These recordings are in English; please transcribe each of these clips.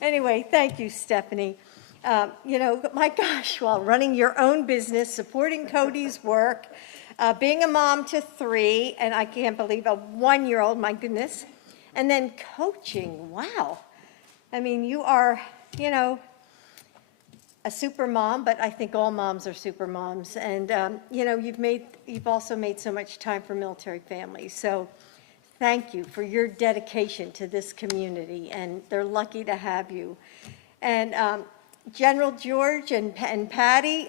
Anyway, thank you, Stephanie. My gosh, while running your own business, supporting Cody's work, being a mom to 3, and I can't believe a 1-year-old, my goodness, and then coaching, wow. I mean, you are, a super mom, but I think all moms are super moms. And, you've also made so much time for military families. So thank you for your dedication to this community, and they're lucky to have you. And General George and Patty,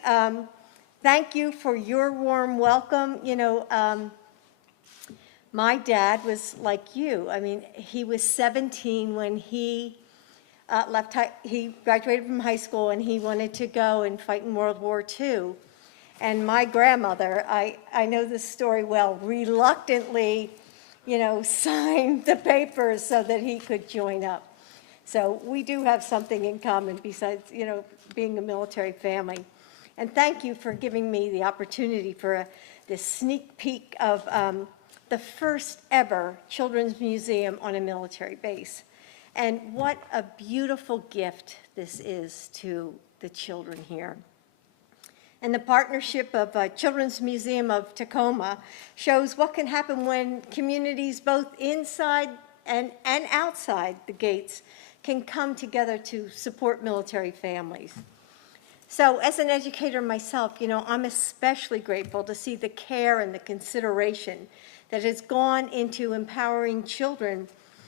thank you for your warm welcome. My dad was like you. I mean, he was 17 when he he graduated from high school, and he wanted to go and fight in World War II. And my grandmother, I know this story well, reluctantly, signed the papers so that he could join up. So we do have something in common besides, being a military family. And thank you for giving me the opportunity for this sneak peek of the first ever children's museum on a military base. And what a beautiful gift this is to the children here. And the partnership of Children's Museum of Tacoma shows what can happen when communities both inside and outside the gates can come together to support military families. So as an educator myself, I'm especially grateful to see the care and the consideration that has gone into empowering children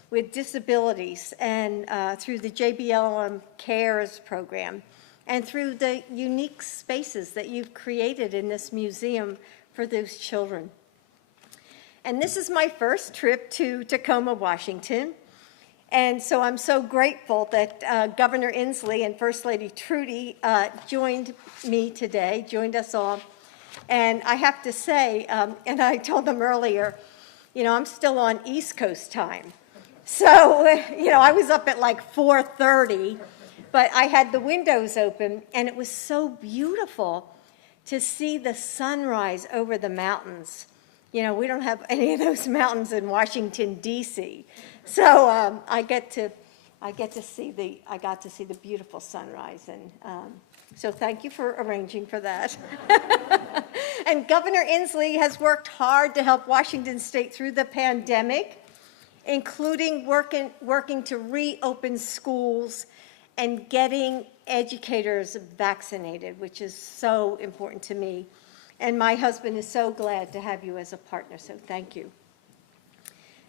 with disabilities, and through the JBLM CARES program, and through the unique spaces that you've created in this museum for those children. And this is my first trip to Tacoma, Washington. And so I'm so grateful that Governor Inslee and First Lady Trudy joined me today, joined us all. And I have to say, and I told them earlier, I'm still on East Coast time. So, I was up at like 4:30, but I had the windows open, and it was so beautiful to see the sunrise over the mountains. We don't have any of those mountains in Washington, D.C. So I got to see the beautiful sunrise, and so thank you for arranging for that. And Governor Inslee has worked hard to help Washington State through the pandemic, including working to reopen schools and getting educators vaccinated, which is so important to me. And my husband is so glad to have you as a partner, so thank you.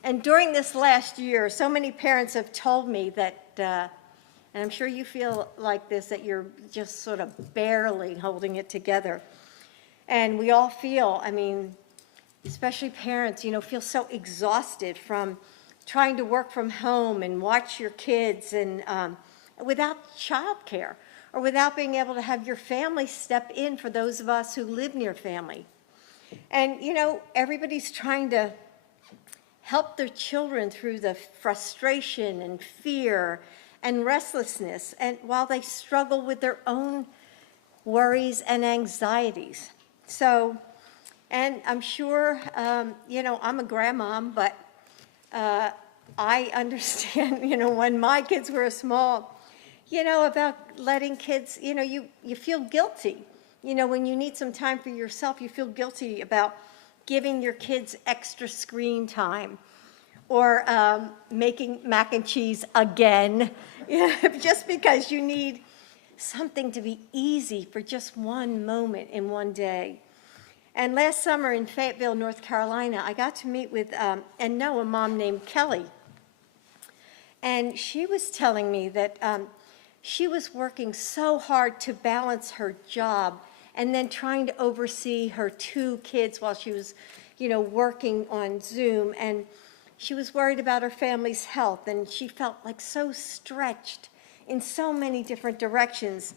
And during this last year, so many parents have told me that, and I'm sure you feel like this, that you're just sort of barely holding it together. And we all feel, especially parents, feel so exhausted from trying to work from home and watch your kids, and without childcare, or without being able to have your family step in for those of us who live near family. And everybody's trying to help their children through the frustration and fear and restlessness, and while they struggle with their own worries and anxieties. So, and I'm sure, I'm a grandmom, but I understand, when my kids were small, about letting kids, you feel guilty. When you need some time for yourself, you feel guilty about giving your kids extra screen time, or making mac and cheese again, just because you need something to be easy for just one moment in one day. And last summer in Fayetteville, North Carolina, I got to meet with and know a mom named Kelly. And she was telling me that she was working so hard to balance her job and then trying to oversee her 2 kids while she was, working on Zoom. And she was worried about her family's health, and she felt like so stretched in so many different directions.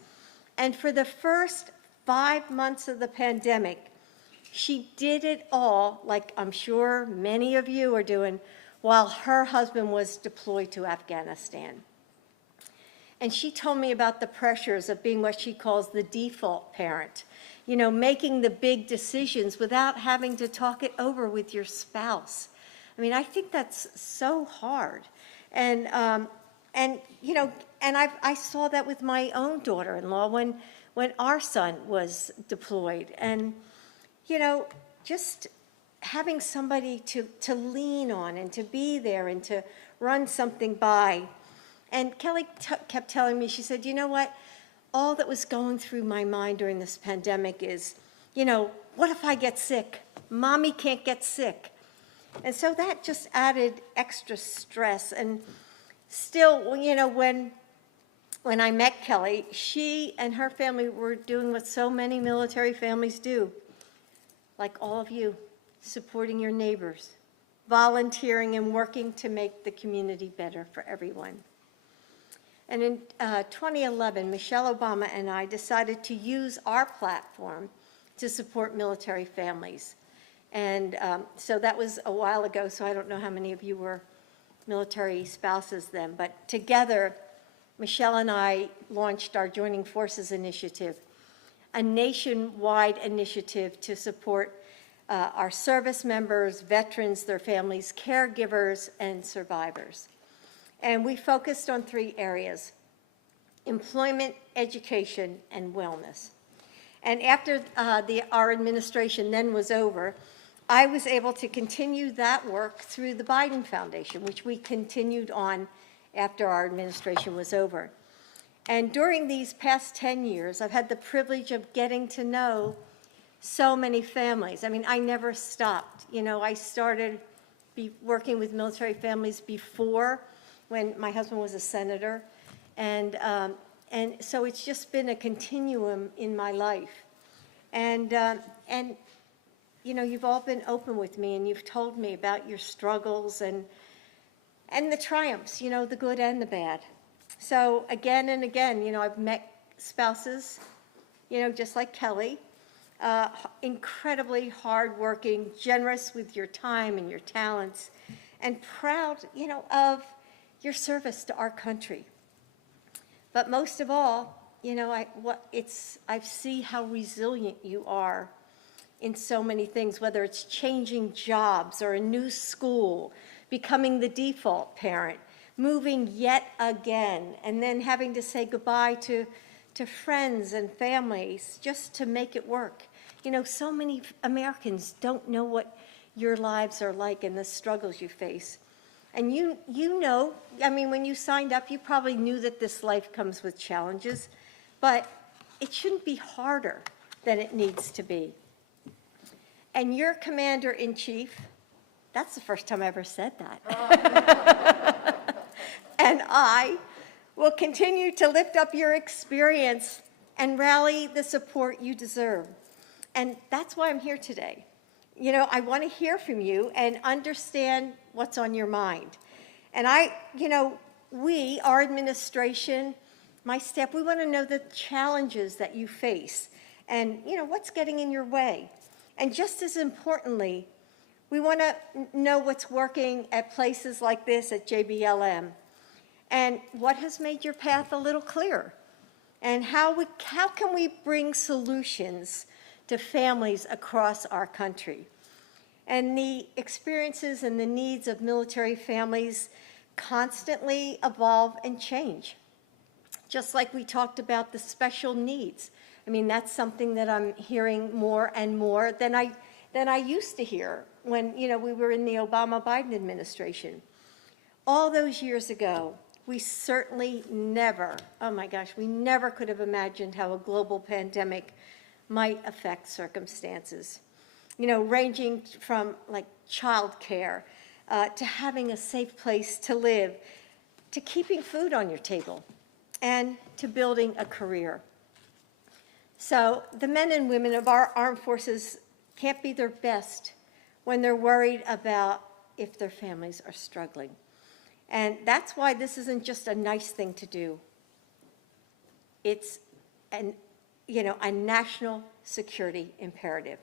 And for the first 5 months of the pandemic, she did it all, like I'm sure many of you are doing, while her husband was deployed to Afghanistan. And she told me about the pressures of being what she calls the default parent, making the big decisions without having to talk it over with your spouse. I think that's so hard. And And, and I saw that with my own daughter-in-law when our son was deployed. And, just having somebody to lean on and to be there and to run something by. And Kelly kept telling me, she said, you know what? All that was going through my mind during this pandemic is, what if I get sick? Mommy can't get sick. And so that just added extra stress. And still, when I met Kelly, she and her family were doing what so many military families do, like all of you, supporting your neighbors, volunteering and working to make the community better for everyone. And in 2011, Michelle Obama and I decided to use our platform to support military families. And so that was a while ago, so I don't know how many of you were military spouses then, but together, Michelle and I launched our Joining Forces initiative, a nationwide initiative to support our service members, veterans, their families, caregivers, and survivors. And we focused on 3 areas: employment, education, and wellness. And after our administration then was over, I was able to continue that work through the Biden Foundation, which we continued on after our administration was over. And during these past 10 years, I've had the privilege of getting to know so many families. I mean, I never stopped. I started working with military families before, when my husband was a senator. And so it's just been a continuum in my life. And you've all been open with me, and you've told me about your struggles and the triumphs, the good and the bad. So again and again, I've met spouses, just like Kelly, incredibly hardworking, generous with your time and your talents, and proud, of your service to our country. But most of all, I see how resilient you are in so many things, whether it's changing jobs or a new school, becoming the default parent, moving yet again, and then having to say goodbye to friends and families just to make it work. So many Americans don't know what your lives are like and the struggles you face. And when you signed up, you probably knew that this life comes with challenges, but it shouldn't be harder than it needs to be. And your commander-in-chief, that's the first time I ever said that. And I will continue to lift up your experience and rally the support you deserve. And that's why I'm here today. I want to hear from you and understand what's on your mind. And our administration, my staff, we want to know the challenges that you face and, what's getting in your way. And just as importantly, we want to know what's working at places like this at JBLM and what has made your path a little clearer, and how can we bring solutions to families across our country. And the experiences and the needs of military families constantly evolve and change. Just like we talked about the special needs. I mean, that's something that I'm hearing more and more than I used to hear when, we were in the Obama-Biden administration. All those years ago, we certainly never, we never could have imagined how a global pandemic might affect circumstances. Ranging from like childcare to having a safe place to live, to keeping food on your table, and to building a career. So the men and women of our armed forces can't be their best when they're worried about if their families are struggling. And that's why this isn't just a nice thing to do. It's a national security imperative.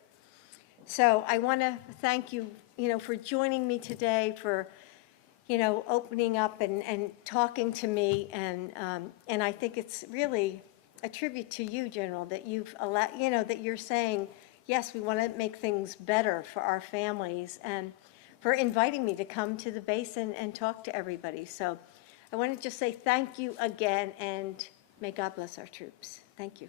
So I want to thank you, for joining me today, for, opening up and talking to me. And I think it's really a tribute to you, General, that you've allowed, that you're saying, yes, we want to make things better for our families, and for inviting me to come to the base and talk to everybody. So I want to just say thank you again, and may God bless our troops. Thank you.